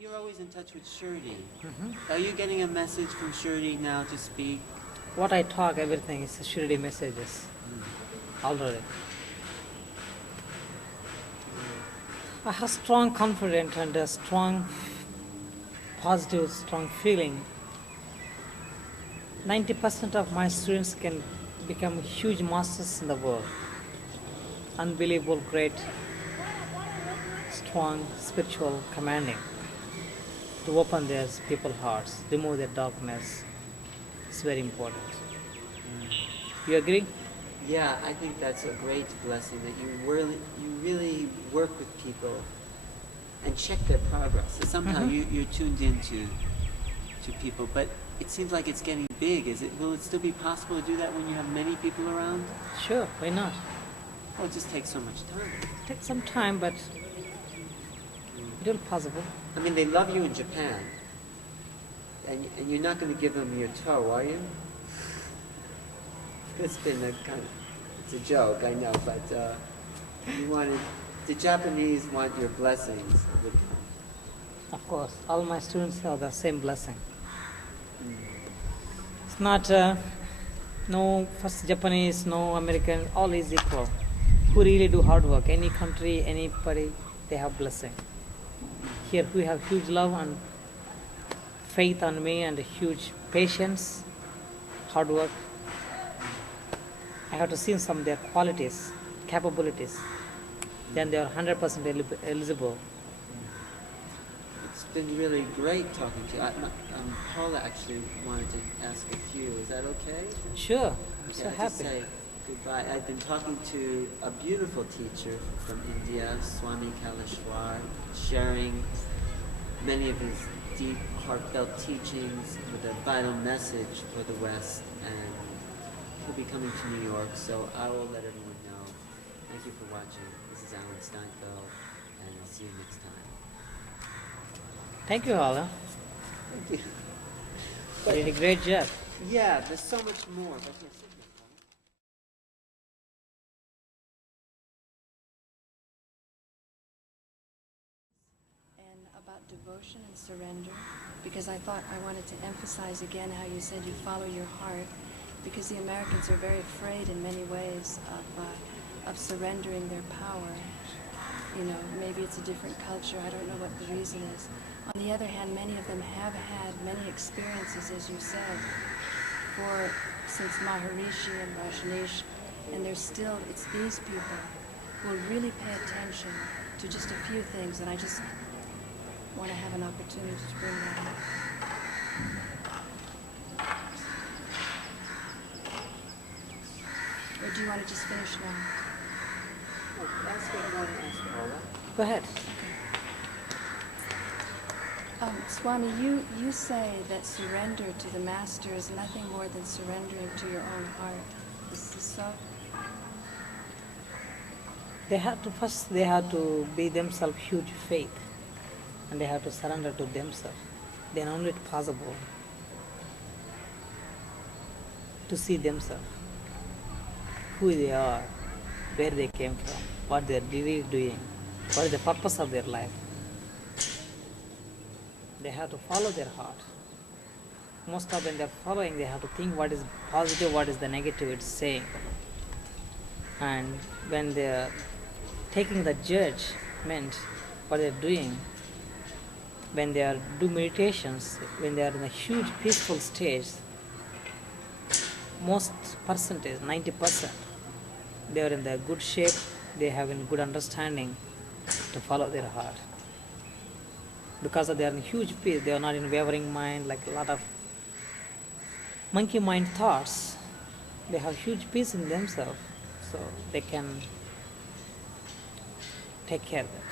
you're always in touch with Shirdi. Are you getting a message from Shirdi now to speak? What I talk, everything is Shirdi messages already. I have strong confidence and a strong positive, strong feeling. 90% of my students can become huge masters in the world. Unbelievable, great, strong, spiritual, commanding. To open their people's hearts, remove their darkness. It's very important. You agree? Yeah, I think that's a great blessing that you really work with people and check their progress. So somehow you're tuned into people, but it seems like it's getting big. Will it still be possible to do that when you have many people around? Sure, why not? Well, it just takes so much time. It takes some time, but it will possible. I mean, they love you in Japan, and you're not going to give them your toe, are you? It's been it's a joke, I know, but the Japanese want your blessings. Of course, all my students have the same blessing. It's not, no first Japanese, no American, all is equal. Who really do hard work, any country, anybody, they have blessing. Here we have huge love and faith on me and huge patience, hard work. I have to see some of their qualities, capabilities. Then they are 100% eligible. It's been really great talking to you. Paula actually wanted to ask a few. Is that okay? Sure. I'm okay, so I'll happy. Just say goodbye. I've been talking to a beautiful teacher from India, Swami Kaleshwara, sharing many of his deep, heartfelt teachings with a vital message for the West. And he'll be coming to New York, so I will let everyone know. Thank you for watching. This is Alan Steinfeld, and I'll see you next time. Thank you, Paula. Thank you. You did a great job. Yeah, there's so much more. But yes, and about devotion and surrender, because I thought I wanted to emphasize again how you said you follow your heart, because the Americans are very afraid in many ways of surrendering their power. You know, maybe it's a different culture. I don't know what the reason is. On the other hand, many of them have had many experiences, as you said, since Maharishi and Rajneesh, and it's these people who will really pay attention to just a few things, and I just want to have an opportunity to bring that up. Or do you want to just finish now? Ask what you want to ask, Paula. Go ahead. Swami, you say that surrender to the Master is nothing more than surrendering to your own heart. Is this so? They have to be themselves huge faith, and they have to surrender to themselves. Then only it's possible to see themselves, who they are, where they came from, what they are really doing, what is the purpose of their life. They have to follow their heart. Most of them they are following, they have to think what is positive, what is the negative it's saying. And when they are taking the judgment, what they are doing, when they are do meditations, when they are in a huge peaceful stage, most percentage, 90%, they are in the good shape, they have a good understanding to follow their heart. Because they are in huge peace, they are not in wavering mind like a lot of monkey mind thoughts. They have huge peace in themselves, so they can take care of it.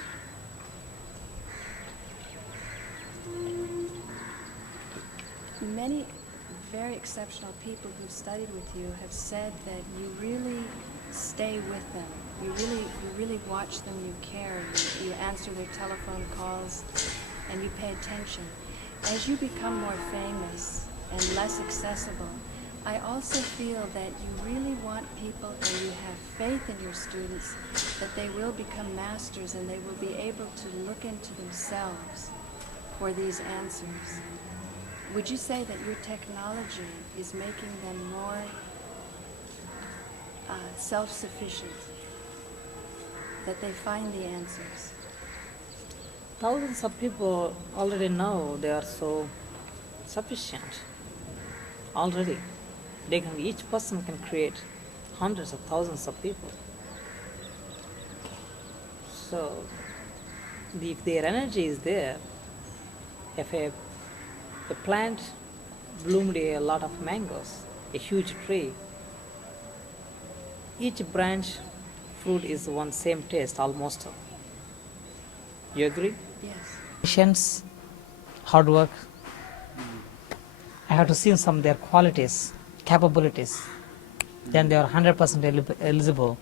Many very exceptional people who've studied with you have said that you really stay with them. You really watch them, you care, you answer their telephone calls, and you pay attention. As you become more famous and less accessible, I also feel that you really want people, and you have faith in your students, that they will become masters and they will be able to look into themselves for these answers. Would you say that your technology is making them more self-sufficient, that they find the answers? Thousands of people already know they are so sufficient. Already. Each person can create hundreds of thousands of people. So, if their energy is there, if a plant bloomed a lot of mangoes, a huge tree, each branch fruit is one same taste almost. You agree? Yes. Patience, hard work. I have to see some of their qualities, capabilities. Then they are 100% eligible.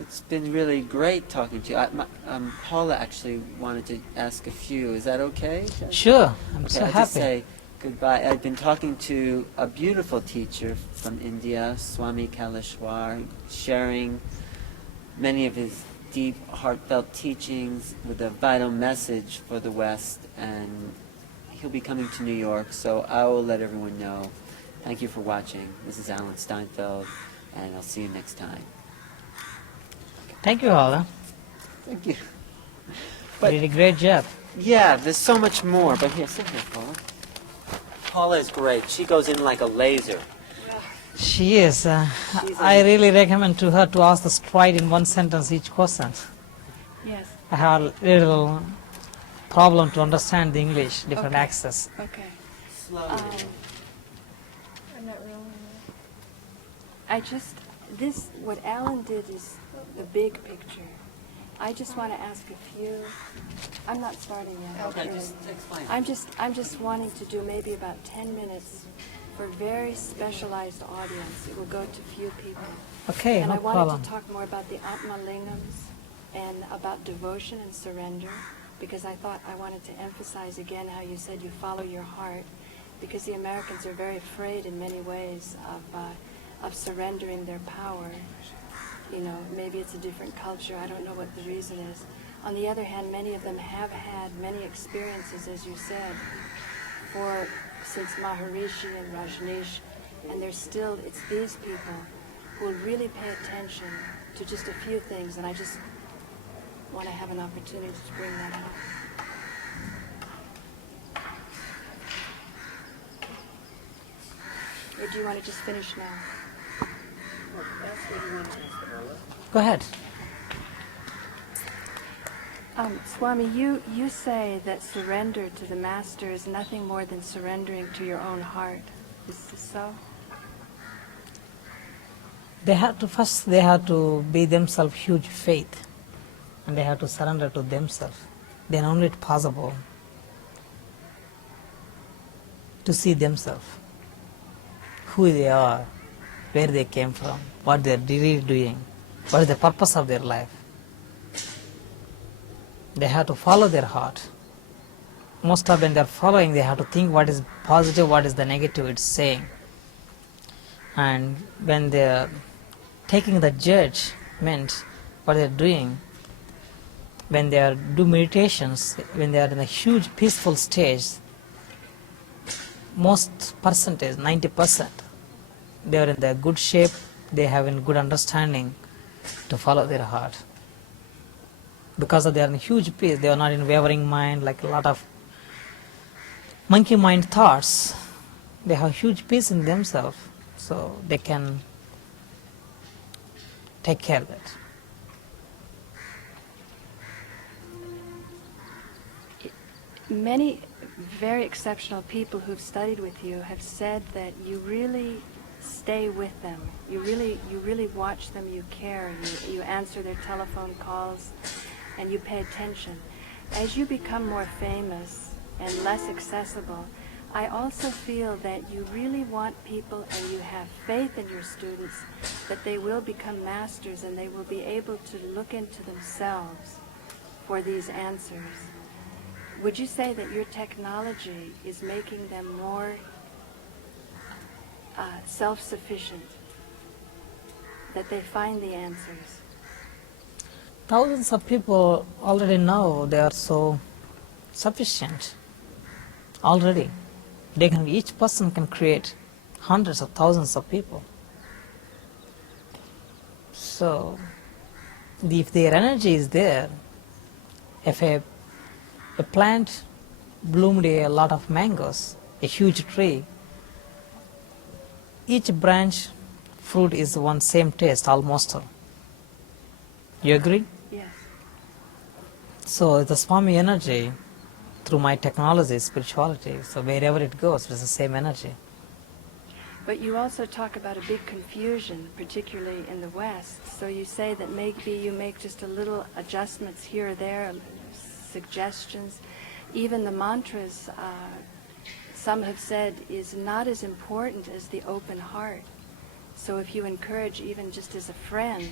It's been really great talking to you. Paula actually wanted to ask a few. Is that okay? Sure, I'm Okay, so I'll happy. just say goodbye. I've been talking to a beautiful teacher from India, Swami Kaleshwara, sharing many of his deep, heartfelt teachings with a vital message for the West, and he'll be coming to New York, so I will let everyone know. Thank you for watching. This is Alan Steinfeld, and I'll see you next time. Thank you, Paula. Thank you. You did a great job. Yeah, there's so much more, but here, sit here, Paula. Paula is great. She goes in like a laser. She is. I really recommend to her to ask the straight in one sentence each question. Yes. I have a little problem to understand the English, different Okay. accents. Okay. Slowly. I'm not really. What Alan did is the big picture. I just want to ask a few. I'm not starting yet. Okay, just explain. I'm just wanting to do maybe about 10 minutes for very specialized audience. It will go to few people. Okay, And no I wanted problem. to talk more about the Atma Lingams and about devotion and surrender, because I thought I wanted to emphasize again how you said you follow your heart, because the Americans are very afraid in many ways of surrendering their power. You know, maybe it's a different culture. I don't know what the reason is. On the other hand, many of them have had many experiences, as you said, since Maharishi and Rajneesh, and it's these people who will really pay attention to just a few things, and I just want to have an opportunity to bring that out. Or do you want to just finish now? Go ahead. Swami, you say that surrender to the Master is nothing more than surrendering to your own heart. Is this so? They have to be themselves huge faith, and they have to surrender to themselves. Then only it's possible to see themselves, who they are, where they came from, what they're really doing, what is the purpose of their life. They have to follow their heart. Most of when they're following, they have to think what is positive, what is the negative it's saying. And when they're taking the judgment, what they're doing, when they are do meditations, when they are in a huge peaceful stage, most percentage, 90%, they are in the good shape, they have in good understanding to follow their heart. Because they are in huge peace, they are not in wavering mind like a lot of monkey mind thoughts. They have huge peace in themselves, so they can take care of it. Many very exceptional people who've studied with you have said that you really stay with them. You really watch them, you care, you answer their telephone calls, and you pay attention. As you become more famous and less accessible, I also feel that you really want people, and you have faith in your students, that they will become masters and they will be able to look into themselves for these answers. Would you say that your technology is making them more self-sufficient, that they find the answers? Thousands of people already know they are so sufficient already. Each person can create hundreds of thousands of people. So, if their energy is there, if a plant bloomed a lot of mangoes, a huge tree, each branch fruit is one same taste almost. You agree? Yes. So the Swami energy, through my technology, spirituality, so wherever it goes, it's the same energy. But you also talk about a big confusion, particularly in the West. So you say that maybe you make just a little adjustments here or there, suggestions. Even the mantras, some have said, is not as important as the open heart. So if you encourage, even just as a friend,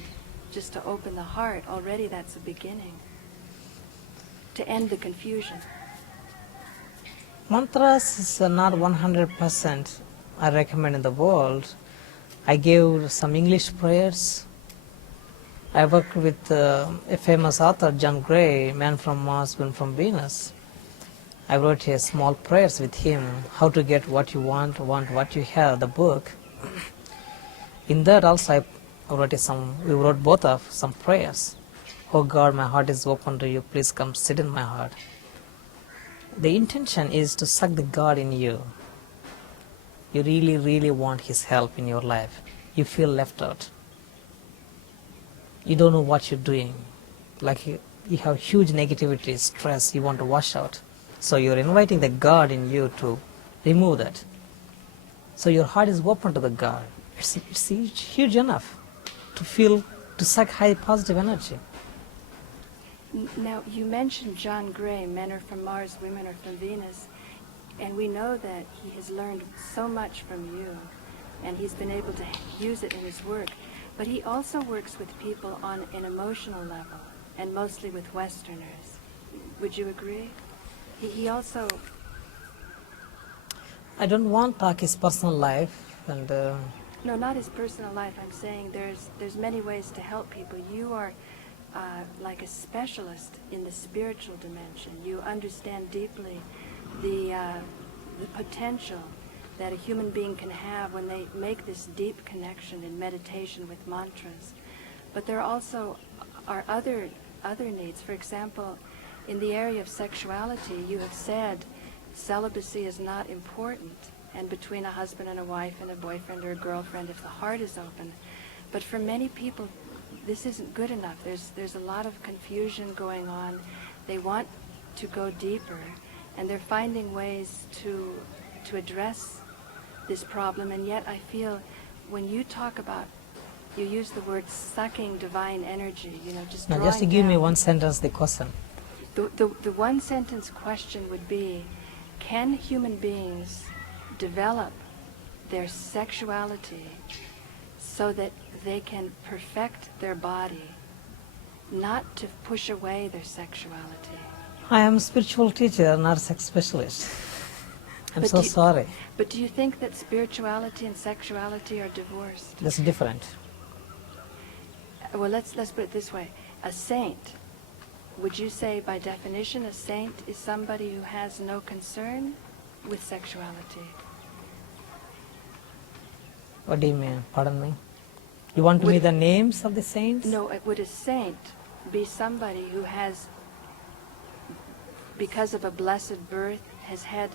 just to open the heart, already that's a beginning to end the confusion. Mantras is not 100% I recommend in the world. I gave some English prayers. I worked with a famous author, John Gray, Man from Mars, Woman from Venus. I wrote a small prayers with him, how to get what you want what you have, the book. In that also we wrote both of some prayers. Oh God, my heart is open to you, please come sit in my heart. The intention is to suck the God in you. You really, really want His help in your life. You feel left out. You don't know what you're doing. Like you have huge negativity, stress, you want to wash out. So you're inviting the God in you to remove that. So your heart is open to the God. It's huge enough to feel, to suck high positive energy. Now, you mentioned John Gray, Men are from Mars, Women are from Venus, and we know that he has learned so much from you, and he's been able to use it in his work. But he also works with people on an emotional level, and mostly with Westerners. Would you agree? He also... I don't want to talk his personal life, and... No, not his personal life. I'm saying there's many ways to help people. You are like a specialist in the spiritual dimension. You understand deeply the potential that a human being can have when they make this deep connection in meditation with mantras. But there also are other needs. For example, in the area of sexuality, you have said celibacy is not important, and between a husband and a wife and a boyfriend or a girlfriend if the heart is open. But for many people, this isn't good enough. There's a lot of confusion going on. They want to go deeper, and they're finding ways to address this problem. And yet I feel when you talk about, you use the word sucking divine energy, just now drawing just to give me down. one sentence the question. The one sentence question would be, can human beings develop their sexuality so that they can perfect their body, not to push away their sexuality? I am a spiritual teacher, not a sex specialist. I'm so sorry. But do you think that spirituality and sexuality are divorced? That's different. Well, let's put it this way. A saint, would you say by definition a saint is somebody who has no concern with sexuality? What do you mean? Pardon me? You want to know the names of the saints? No, would a saint be somebody who has, because of a blessed birth, has had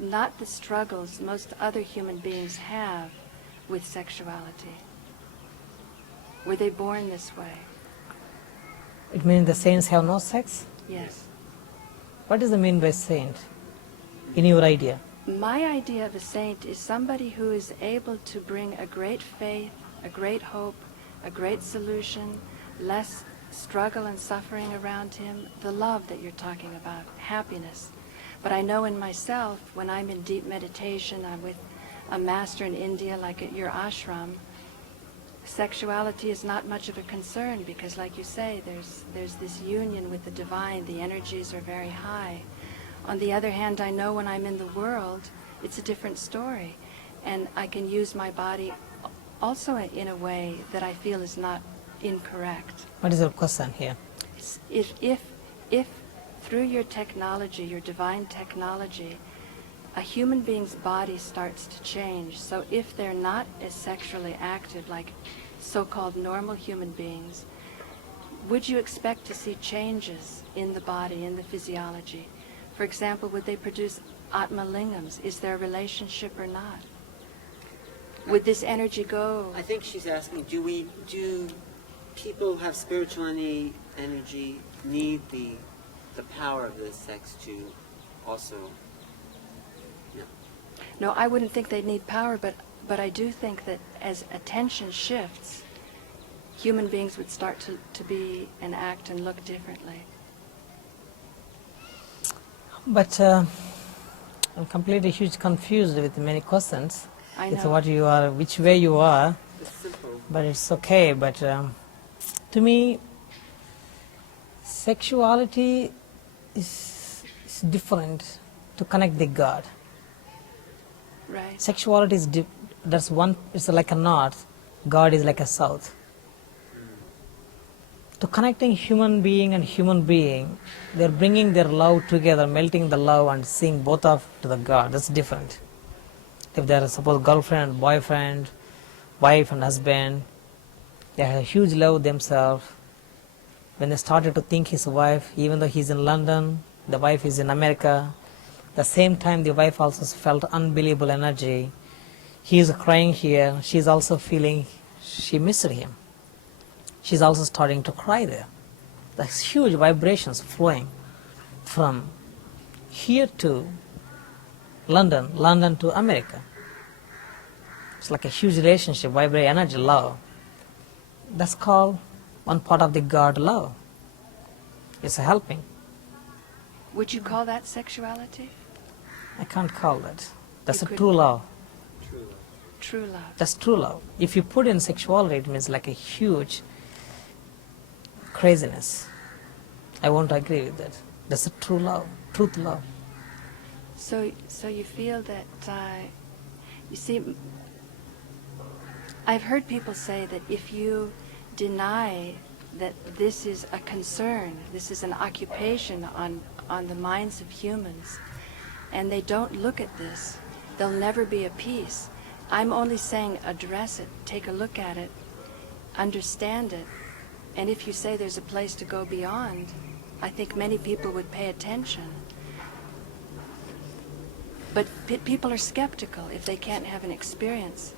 not the struggles most other human beings have with sexuality? Were they born this way? It means the saints have no sex? Yes. What does it mean by saint, in your idea? My idea of a saint is somebody who is able to bring a great faith, a great hope, a great solution, less struggle and suffering around him, the love that you're talking about, happiness. But I know in myself, when I'm in deep meditation, I'm with a master in India, like at your ashram, sexuality is not much of a concern because, like you say, there's this union with the divine, the energies are very high. On the other hand, I know when I'm in the world, it's a different story, and I can use my body also in a way that I feel is not incorrect. What is your question here? If through your technology, your divine technology, a human being's body starts to change. So if they're not as sexually active like so-called normal human beings, would you expect to see changes in the body, in the physiology? For example, would they produce atma lingams? Is there a relationship or not? Would this energy go? I think she's asking, do people who have spiritual energy need the power of the sex to also? No. No, I wouldn't think they'd need power, but I do think that as attention shifts, human beings would start to be and act and look differently. But I'm completely huge confused with many questions. I know. It's what you are, which way you are, It's simple. but it's okay. But to me, sexuality is different to connect the God. Right. Sexuality is that's one. It's like a north. God is like a south. To connecting human being and human being, they're bringing their love together, melting the love and seeing both of to the God. That's different. If there is suppose girlfriend, boyfriend, wife and husband, they have a huge love themselves. When they started to think his wife, even though he's in London, the wife is in America, the same time the wife also felt unbelievable energy. He is crying here, she's also feeling she missed him. She's also starting to cry there. There's huge vibrations flowing from here to London, London to America. It's like a huge relationship, vibrate energy, love. That's called one part of the God love. It's a helping. Would you call that sexuality? I can't call that. That's You a couldn't. true love. True. True love. That's true love. If you put in sexuality, it means like a huge craziness. I won't agree with that. That's a true love, truth love. So you feel that, you see, I've heard people say that if you deny that this is a concern, this is an occupation on the minds of humans, and they don't look at this, there'll never be a peace. I'm only saying address it, take a look at it, understand it, and if you say there's a place to go beyond, I think many people would pay attention. But people are skeptical if they can't have an experience.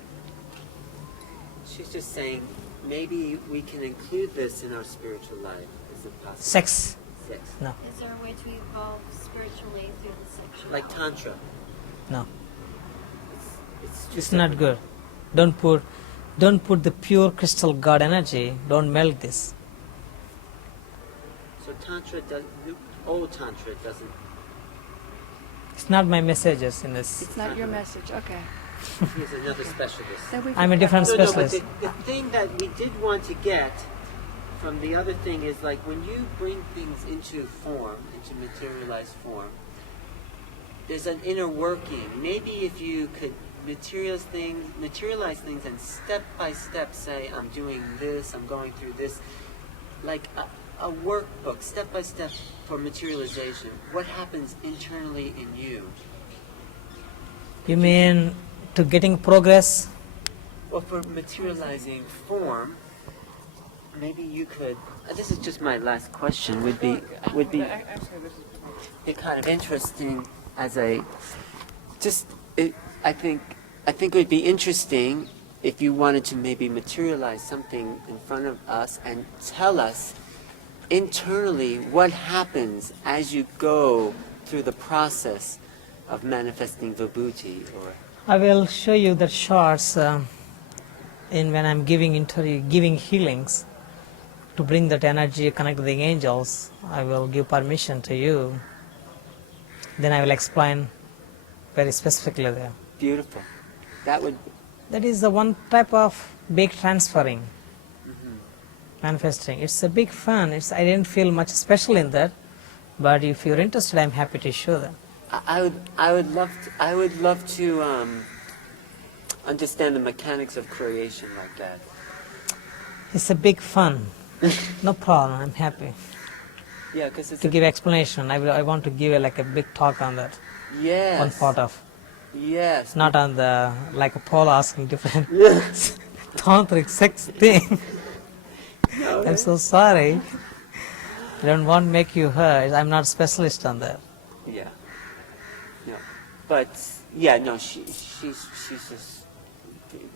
She's just saying, maybe we can include this in our spiritual life. Is it possible? Sex. Sex. No, Is there a way to evolve spiritually through the sexual? Like Tantra. no. It's It's not good. Don't put the pure crystal God energy. Don't melt this. So Tantra old Tantra doesn't. It's not my messages in this. It's not your message, okay. He's another specialist. Then we've I'm a got- different No, but specialist. the thing that we did want to get from the other thing is like when you bring things into form, into materialized form, there's an inner working. Maybe if you could materialize things and step by step say, I'm doing this, I'm going through this, like a workbook, step by step for materialization. What happens internally in you? You mean to getting progress? Well, for materializing form, maybe you could. This is just my last question. Would be kind of interesting as a just. I think it would be interesting if you wanted to maybe materialize something in front of us and tell us internally what happens as you go through the process of manifesting vibhuti or. I will show you the shots in when I'm giving healings to bring that energy, connect with the angels. I will give permission to you. Then I will explain very specifically there. Beautiful. That is the one type of big transferring, manifesting. It's a big fun. I didn't feel much special in that, but if you're interested, I'm happy to show them. I would love to understand the mechanics of creation like that. It's a big fun. No problem. I'm happy. Yeah, because it's to give explanation. I want to give like a big talk on that. yes. One part of. Yes. Not on the, like a Paul asking different Yes. tantric sex thing. No, I'm so sorry. I don't want to make you hurt. I'm not specialist on that. yeah. No. But yeah, no, she's just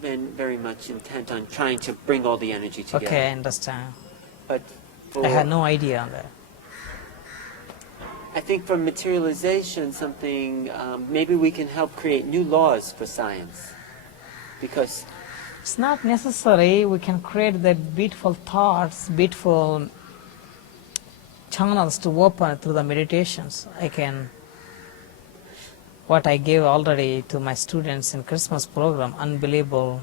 been very much intent on trying to bring all the energy together. Okay, I understand. But for, I had no idea on that. I think for materialization, something maybe we can help create new laws for science, because It's not necessary. We can create the beautiful thoughts, beautiful channels to open through the meditations. What I gave already to my students in Christmas program, unbelievable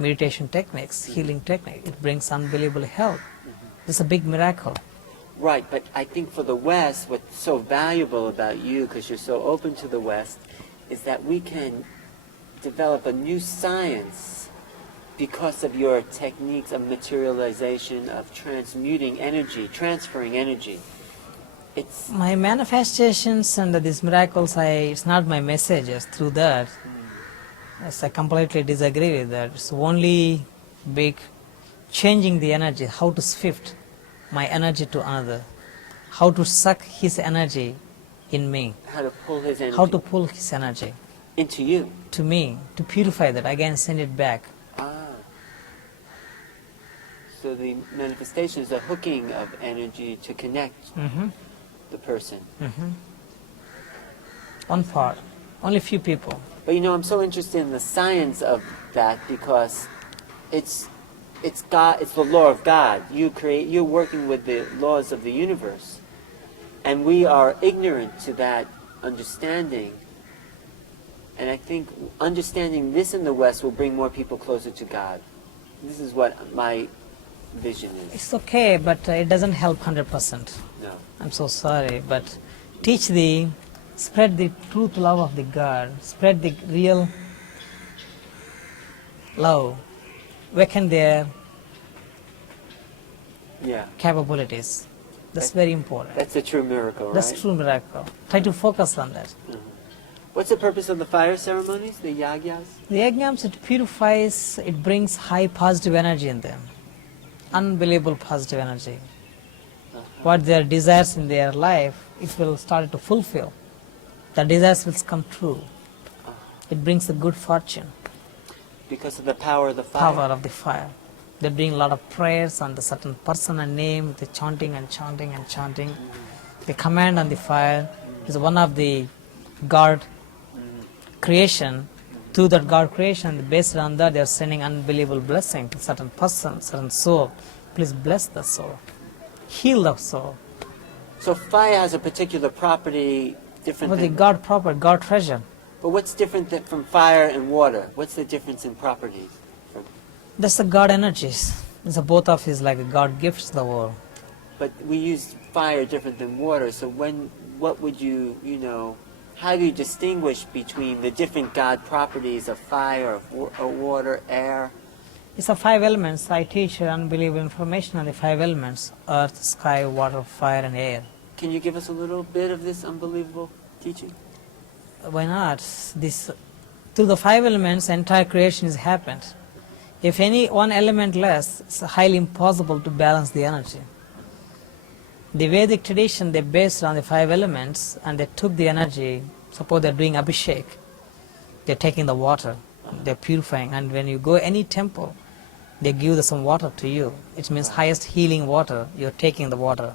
meditation techniques, healing technique. It brings unbelievable help. It's a big miracle. right. But I think for the West, what's so valuable about you, because you're so open to the West, is that we can develop a new science because of your techniques of materialization, of transmuting energy, transferring energy. It's My manifestations and these miracles, it's not my messages through that. Yes, I completely disagree with that. It's only big changing the energy, how to shift my energy to another, how to suck his energy in me, how to pull his energy how to pull his energy into you. to me, to purify that, again send it back. Ah. So the manifestation is a hooking of energy to connect Mm-hmm. the person. Mm-hmm. One part, only few people. But you know, I'm so interested in the science of that because it's God. It's the law of God. You're working with the laws of the universe, and we are ignorant to that understanding. And I think understanding this in the West will bring more people closer to God. This is what my vision is. It's okay, but it doesn't help 100%. No. I'm so sorry, but spread the truth love of the God, spread the real love, awaken their Yeah. capabilities. That's very important. That's a true miracle, right? That's true miracle. Try to focus on that. What's the purpose of the fire ceremonies, the yagyas? The yajnas, it purifies, it brings high positive energy in them. Unbelievable positive energy. What their desires in their life, it will start to fulfill. The desires will come true. It brings the good fortune, Because of the power of the fire? power of the fire. They bring a lot of prayers on the certain person and name, the chanting and chanting and chanting. The command on the fire is one of the God creation. Through that God creation, based on that, they are sending unbelievable blessing to certain person, certain soul. Please bless the soul. Heal the soul. So fire has a particular property different But the than... God proper, God treasure. But what's different from fire and water? What's the difference in properties? That's the God energies. It's a both of his like God gifts the world. But we use fire different than water, so what would you, how do you distinguish between the different God properties of fire, of water, air? It's the 5 elements. I teach unbelievable information on the 5 elements: earth, sky, water, fire, and air. Can you give us a little bit of this unbelievable teaching? Why not? Through the 5 elements, entire creation has happened. If any one element less, it's highly impossible to balance the energy. The Vedic tradition, they based on the 5 elements, and they took the energy. Suppose they're doing abhishek, they're taking the water, they're purifying, and when you go any temple, they give some water to you. It means highest healing water. You're taking the water.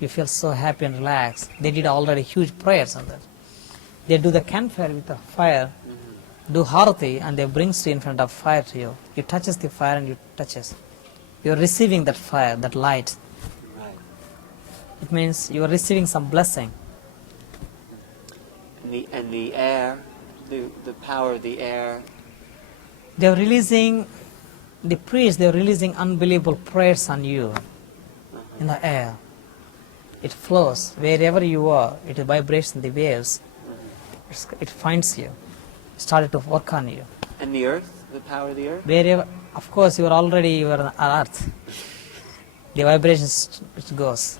You feel so happy and relaxed. They did already huge prayers on that. They do the campfire with the fire, do harati, and they brings you in front of fire to you. You touches the fire and you touches. You're receiving that fire, that light. Right. It means you are receiving some blessing. And the air, the power of the air. They're releasing, the priests, they're releasing unbelievable prayers on you in the air. It flows wherever you are. It vibrates in the waves. It finds you. Started to work on you. And the earth, the power of the earth? Wherever, of course, you are on earth. The vibrations, it goes.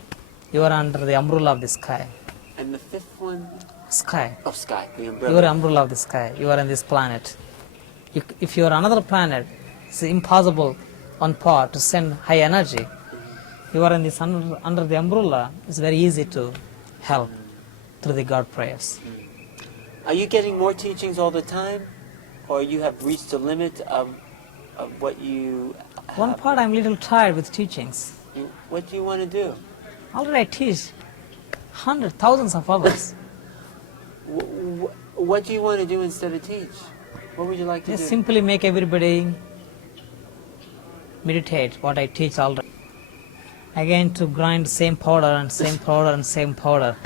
You are under the umbrella of the sky. And the fifth one? Sky. Oh, sky, the You umbrella. are umbrella of the sky. You are in this planet. If you are another planet, it's impossible on par to send high energy. You are in this under the umbrella. It's very easy to help through the God prayers. Are you getting more teachings all the time? Or you have reached the limit of what you have? One part I'm a little tired with teachings. What do you want to do? Already I teach hundreds, thousands of hours. What do you want to do instead of teach? What would you like to Just do? simply make everybody meditate what I teach already. Again to grind same powder and same powder and same powder.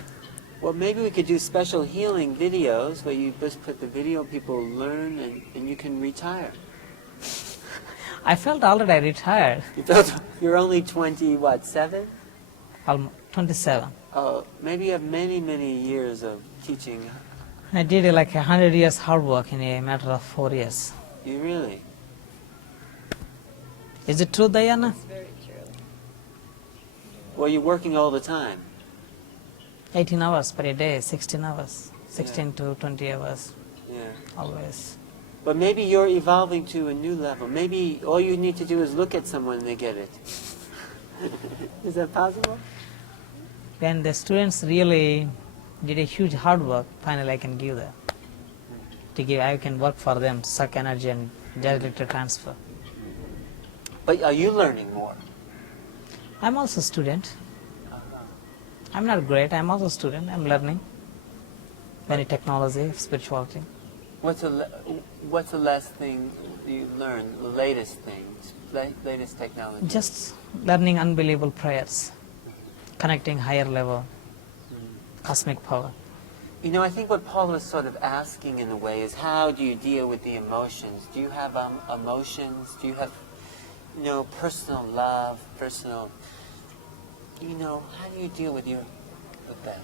Well, maybe we could do special healing videos where you just put the video, people learn, and you can retire. I felt already I retired. You felt you're only 27? 27. Oh, maybe you have many, many years of teaching. I did like 100 years hard work in a matter of 4 years. You really? Is it true, Diana? It's very true. Well, you're working all the time. 18 hours per day, 16 hours, 16 to 20 hours, Yeah. always. But maybe you're evolving to a new level. Maybe all you need to do is look at someone and they get it. Is that possible? When the students really did a huge hard work, finally I can give them. I can work for them, suck energy and directly transfer. But are you learning more? I'm also a student. I'm not great, I'm also a student, I'm learning many technology, spirituality. What's the last thing you learned, the latest things, latest technology? Just learning unbelievable prayers, connecting higher level, cosmic power. You know, I think what Paula was sort of asking in a way is how do you deal with the emotions? Do you have emotions? Do you have, personal love, how do you deal with that?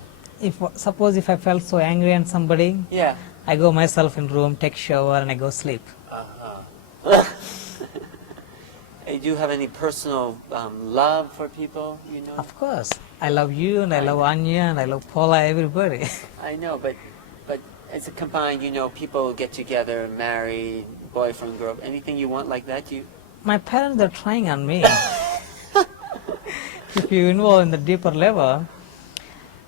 Suppose if I felt so angry on somebody, Yeah. I go myself in room, take shower and I go sleep. Uh-huh. Do you have any personal love for people, Of course, I love you and I love Anya and I love Paula, everybody. I know, but as a combined, people get together, married, boyfriend, girl, anything you want like that, My parents are trying on me. If you involve in the deeper level,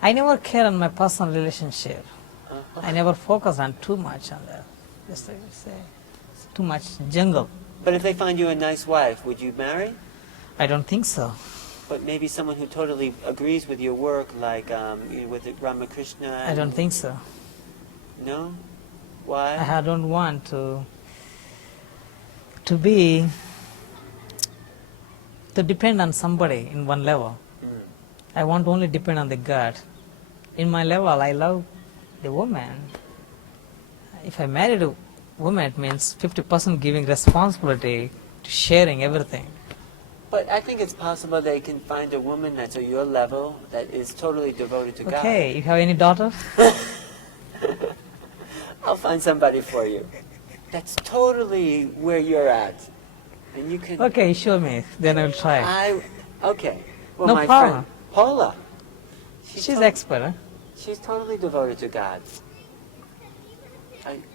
I never care on my personal relationship. I never focus on too much on that. Just like you say, it's too much jungle. But if they find you a nice wife, would you marry? I don't think so. But maybe someone who totally agrees with your work, like with Ramakrishna. I don't think so. No? Why? I don't want to depend on somebody in one level. I want to only depend on the God. In my level, I love the woman. If I married a woman, it means 50% giving responsibility to sharing everything. But I think it's possible they can find a woman that's at your level that is totally devoted to God. Okay, you have any daughter? I'll find somebody for you. That's totally where you're at. And you can... Okay, show me, then I will try. Okay. Well, No my Paula. friend, Paula. She's expert, huh? She's totally devoted to God.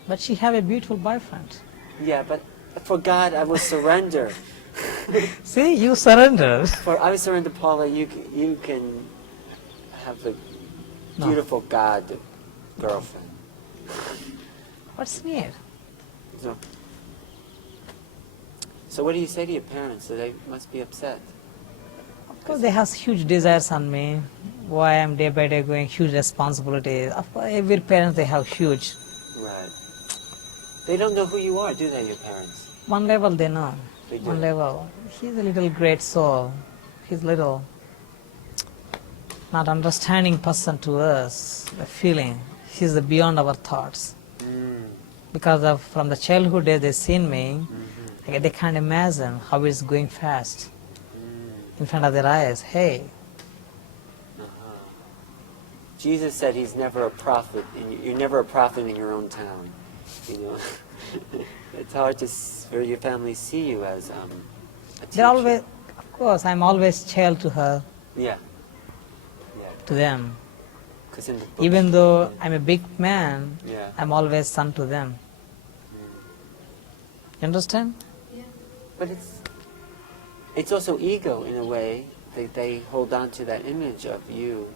But she have a beautiful boyfriend. Yeah, but for God, I will surrender. See, you surrendered. I will surrender, Paula. You can have the beautiful God girlfriend. What's near? So what do you say to your parents? So they must be upset. Of course, they have huge desires on me. Why I'm day by day going huge responsibilities. Of course, every parent they have huge. Right. They don't know who you are, do they, your parents? One level they know. They do. One level. He's a little great soul. He's little not understanding person to us. The feeling. He's the beyond our thoughts. Because from the childhood days they seen me, they can't imagine how it's going fast in front of their eyes. Hey. Jesus said he's never a prophet, and you're never a prophet in your own town. It's hard for your family to see you as a teacher. They're always, of course, I'm always child to her. Yeah. to them. 'Cause in the book, Even though I'm a big man, yeah. I'm always son to them. You understand? But it's also ego in a way. They hold on to that image of you.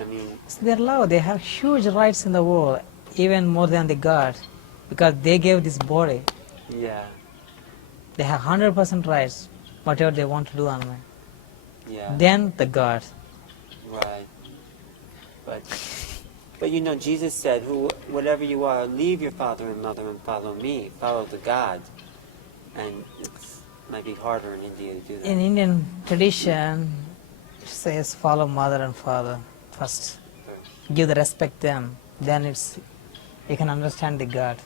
I mean, It's their love. They have huge rights in the world, even more than the God, because they gave this body. yeah, They have 100% rights, whatever they want to do on me. yeah, Then the God. right. But you know, Jesus said, whatever you are, leave your father and mother and follow me. Follow the God. And it might be harder in India to do that. In Indian tradition, it says follow mother and father first. Give the respect them. Then you can understand the God.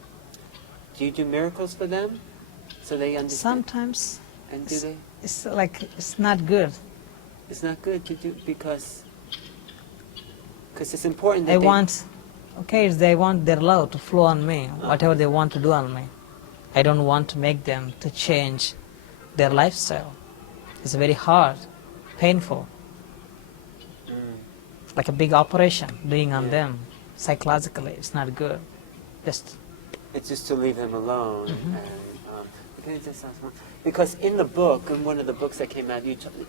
Do you do miracles for them, so they understand? Sometimes And do they? it's like it's not good. It's not good to do because it's important that They want their love to flow on me, whatever they want to do on me. I don't want to make them to change their lifestyle. It's very hard, painful, like a big operation doing on them. Psychologically, it's not good. Just It's just to leave them alone. And, can I just ask one? Because in the book, in one of the books that came out,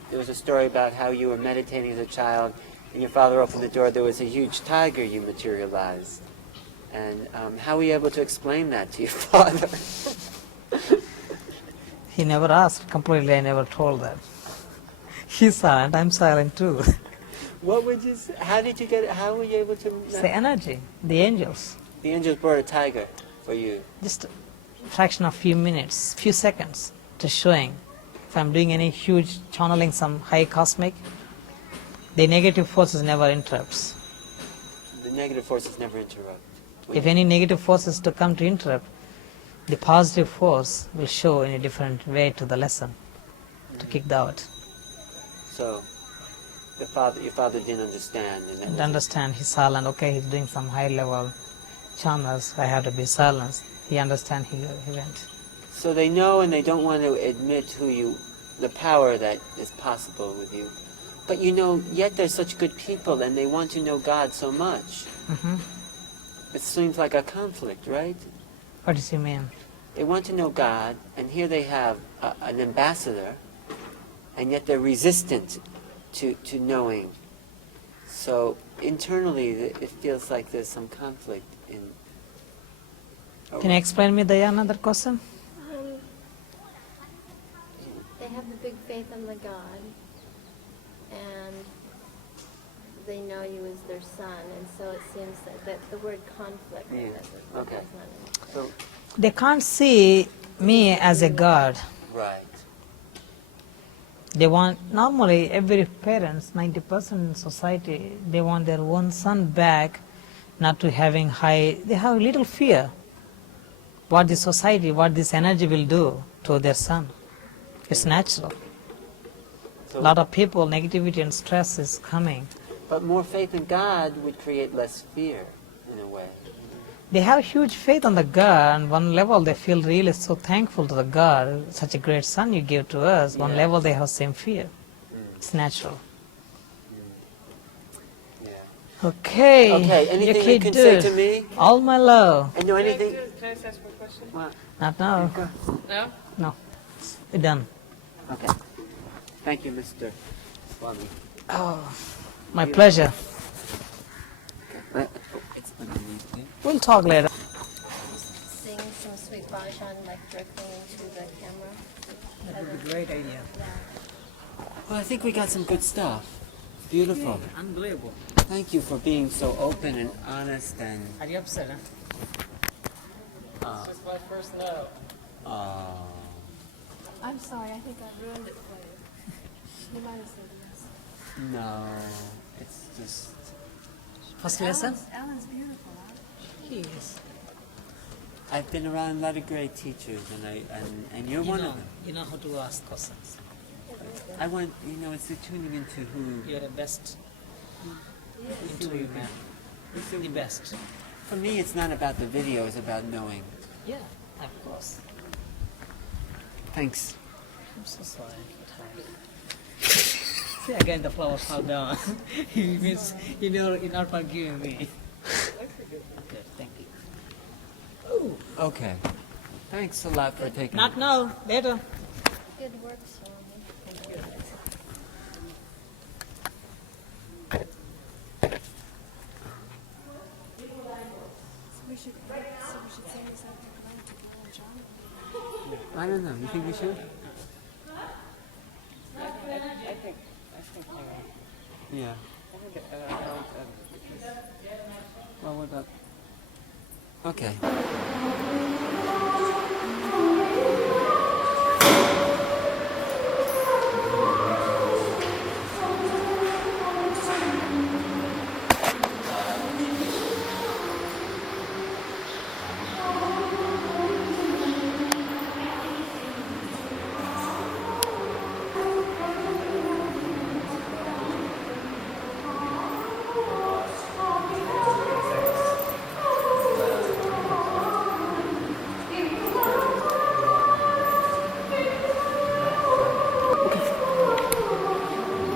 there was a story about how you were meditating as a child, and your father opened the door. There was a huge tiger you materialized. And how were you able to explain that to your father? he never asked completely. I never told that. He's silent. I'm silent too. What would you? How did you get? How were you able to? It's the energy, the angels. The angels brought a tiger for you. Just a fraction of few minutes, few seconds to showing. If I'm doing any huge channeling, some high cosmic, the negative forces never interrupts. The negative forces never interrupt. If any negative forces to come to interrupt, the positive force will show in a different way to the lesson, to kick that out. So, your father didn't understand. And understand he's silent. Okay, he's doing some high level channels. I have to be silenced. He understand. He went. So they know, and they don't want to admit the power that is possible with you. But you know, yet they're such good people, and they want to know God so much. It seems like a conflict, right? What does he mean? They want to know God, and here they have an ambassador, and yet they're resistant to knowing. So internally, it feels like there's some conflict in. Can you explain me the another question? They have the big faith in the God, and they know you as their son, and so it seems that the word conflict Okay. is not in. So, They can't see me as a God. right. They want, normally every parents, 90% in society, they want their own son back, not to having high, they have little fear. What the society, what this energy will do to their son. It's natural. So, A lot of people, negativity and stress is coming. but more faith in God would create less fear, in a way. They have huge faith on the God. On one level, they feel really so thankful to the God. Such a great son you give to us. One Yeah. level, they have same fear. It's natural. Yeah. Okay. Okay, anything you kid can dude. say to me? All my love. And know anything? Can I just ask one question? What? Not now. No? No. We're done. Okay. Thank you, Mr. Swami. Oh, my pleasure. We'll talk later. Sing some sweet bhajan, like directly into the camera. That would be a great idea. Well, I think we got some good stuff. Beautiful. Unbelievable. Thank you for being so open and honest and. Are you upset, huh? This is my first no. I'm sorry, I think I ruined it for you. You might have said yes. No, it's just. First lesson? Alan's beautiful, huh? Yes. I've been around a lot of great teachers, and you're one of them. You know how to ask questions. I want, it's the tuning into who. You're the best interview man. The best. For me, it's not about the video; it's about knowing. Yeah, of course. Thanks. I'm so sorry. I'm tired. See, again the flowers fall down. He means you're not forgiving me. Good, thank you. Okay. Thanks a lot for taking. Not now, later. Good work, Swami. So we should say this after going to Bill and John. I don't know. You think we should? I think, Yeah. I think I don't, Well, what about? Okay.